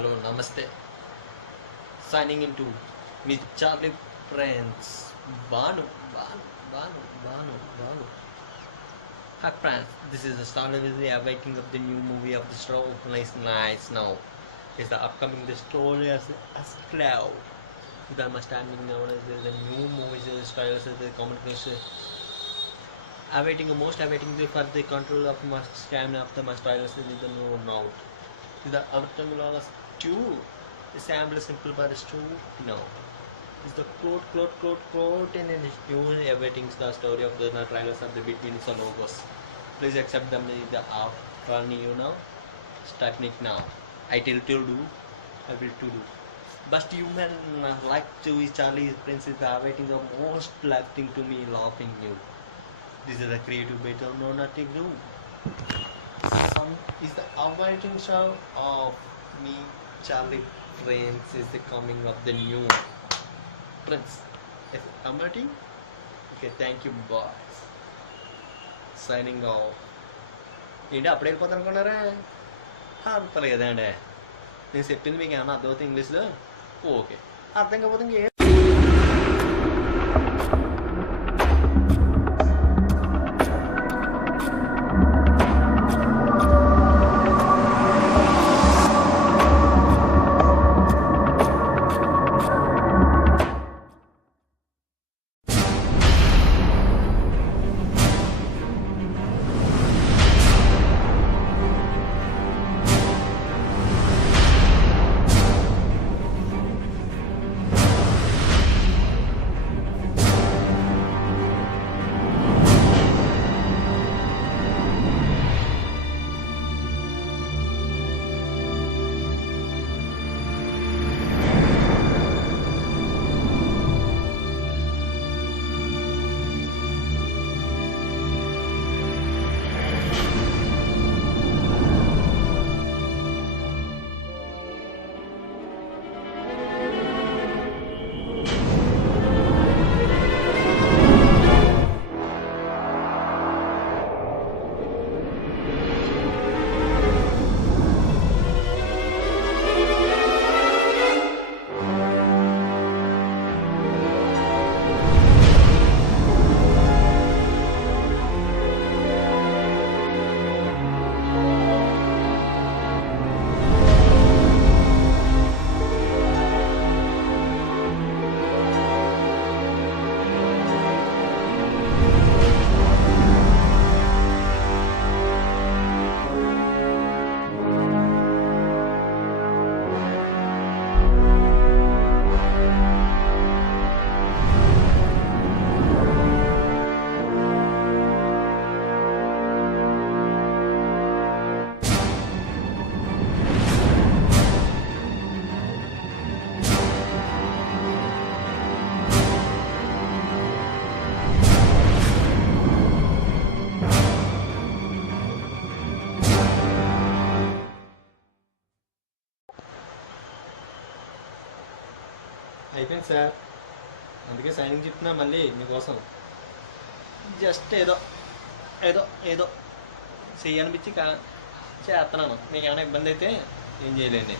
Hello, namaste. Signing into Miss Charlie Prince. Banu, Banu, Banu, Banu, Banu. Hi friends, this is the start of the awaiting of the new movie of the Star Nice Nights now. Is the upcoming the story as cloud. The understanding now is the new movie the style is the communication. Awaiting the for the control of my stamina of the my style is the new note. The Avtamula's two is sample simple but it's two no. Is the quote in a new awaiting the story of the trailers of the between the logos. Please accept them the funny technique now. I tell to do, I will to do. But you man like to Charlie Prince is awaiting the most laughing to me laughing you. This is a creative better no nothing new. Some is the awaiting show of me Charlie Prince is the coming of the new Prince. Is it awaiting? Okay, thank you boys. Signing off. ఏంటి అప్పుడు వెళ్ళిపోతాను అనుకున్నారా అంతలేదండి నేను చెప్పింది మీకు ఏమన్నా అర్థమవుతుంది ఇంగ్లీష్లో ఓకే అర్థం కాకపోతే ఇంకేం అయిపోయింది సార్ అందుకే సైనింగ్ చెప్తున్నా మళ్ళీ మీకోసం జస్ట్ ఏదో ఏదో ఏదో చెయ్యనిపించి చేస్తున్నాను మీకు ఏమైనా ఇబ్బంది అయితే ఏం చేయలేండి